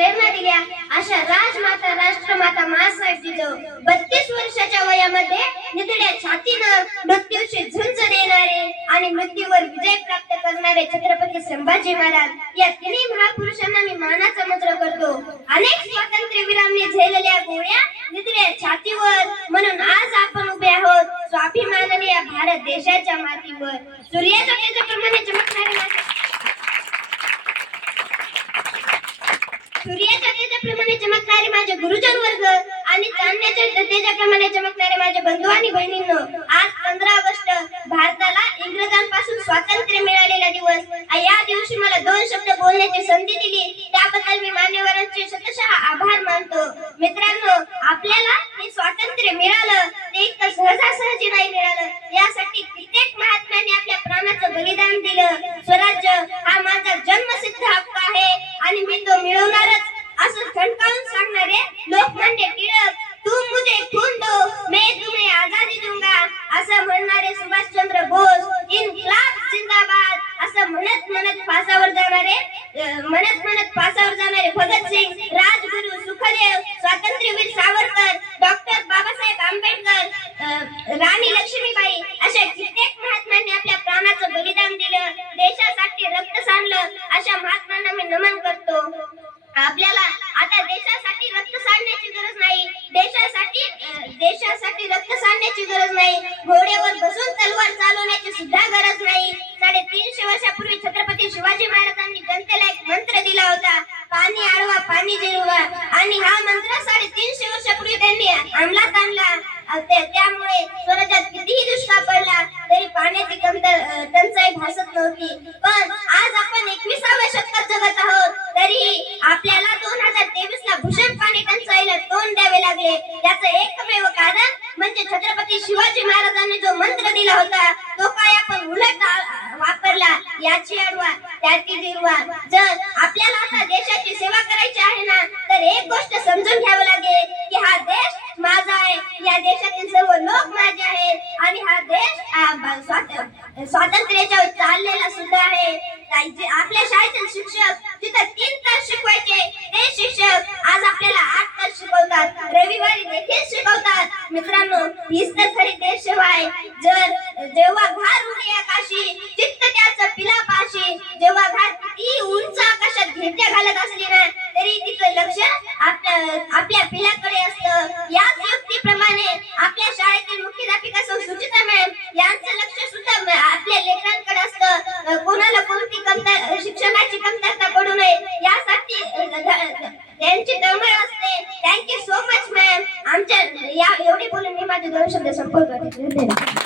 प्रेरणा दिल्या अशा राजमाता राष्ट्रमाता माँसाहेब जिजाऊ 32 वर्षाच्या वयामध्ये निधड्या छातीनं मृत्यूशी झुंज देणारे आणि मृत्यूवर विजय प्राप्त करणारे छत्रपती संभाजी महाराज या तिन्ही महापुरुषांना मी मानाचा मुद्रा करतो। अनेक स्वातंत्र्यवीरांनी झेललेल्या गोळ्या निधड्या छातीवर म्हणून आज आपण उभे आहोत स्वाभिमानाने या भारत देशाच्या मातीवर। सूर्याच्या तेजाप्रमाणे चमकणारे माझे गुरुजन वर्ग आणि चांदण्याच्या तेजाप्रमाणे चमकणारे माझे बंधू आणि बहिणींनो, आज 15 ऑगस्ट भारताला इंग्रजांपासून स्वातंत्र्य मिळालेला दिवस। या दिवशी मला 2 शब्द बोलण्याची संधी दिली त्याबद्दल मी मान्यवरांचे शतशः आभार मानतो। मित्रांनो, आपल्याला हे स्वातंत्र्य मिळालं ते इतकं सहजासहजी नाही मिळालं, यासाठी कित्येक महात्म्यांनी आपल्या प्राणाचं बलिदान दिलं। स्वराज्य हा माझा जन्मसिद्ध हक्क आहे आणि मी तो मिळवणारच असं ठणकावून सांगणारे लोकमान्य टिळक, तू मुझे खून दो मैं तुम्हें आजादी दूंगा असं म्हणणारे सुभाषचंद्र बोस, इन्क्लाब जिंदाबाद असं म्हणत फासावर जाणारे भगतसिंग, राजगुरू सुखदेव, स्वातंत्र्यवीर सावरकर, डॉक्टर बाबासाहेब आंबेडकर, राणी लक्ष्मीबाई अशा कित्येक महात्म्यांनी आपल्या प्राणाचं बलिदान दिलं, देशासाठी रक्त सांडलं। अशा महात्म्यांना मी नमन करतो। आपल्याला आता देशासाठी रक्त सांडण्याची गरज नाही, देशासाठी रक्त सांडण्याची गरज नाही, घोड्यावर बसून तलवार चालवण्याची सुद्धा गरज नाही। 350 वर्षापूर्वी छत्रपती शिवाजी महाराजांनी जनतेला एक मंत्र दिला होता, पाणी अडवा पाणी जिरवा, आणि हा मंत्र 350 वर्षापूर्वी त्यांनी अंमलात आणला। त्यामुळे स्वराज्यात कितीही दुष्काळ पडला तरी पाण्याची टंचाई भासत नव्हती। पण आज आपण 21व्या शतकात जगत आहोत तरीही आपल्याला 2023 ला भूषण पाणी टंचाईला तोंड द्यावे लागले। याचं एकमेव कारण म्हणजे छत्रपती शिवाजी महाराजांनी जो मंत्र दिला होता तो काय आपण उलट वापरला। याची अडवा त्याची जिरवा। जर आपल्याला आता देशाची सेवा करायची आहे ना तर एक गोष्ट समजून घ्यावं लागेल की हा देश माझा आहे, या देशातील सर्व लोक माझे आहेत आणि हा देश स्वातंत्र्याच्या चाललेला सुद्धा आहे। आपल्या शाळेतील शिक्षक तिथे 3 तास शिकवायचे ते शिक्षक आज आपल्याला 8 तास शिकवतात, रविवारी देखील शिकवतात। मित्रांनो, हीच तर खरी देशसेवा आहे। जेव्हा घार उडे आकाशी चित्त त्याचं पिलापाशी, जेव्हा घार किती उंच आकाशात घेट्या घालत असली ना तरी तिचं लक्ष आपल्या पिलाकडे असतं। याच युक्तीप्रमाणे आपल्या शाळेतील मुख्याध्यापिका सुचिता मॅम यांचं लक्ष सुद्धा आपल्या लेकरांकडे असतं। कोणाला कोणती शिक्षणाची कमतरता पडू नये यासाठी त्यांची तळमळ असते। Thank you so much ma'am. आमच्या एवढे बोलून मी माझे 2 शब्द संपवतो।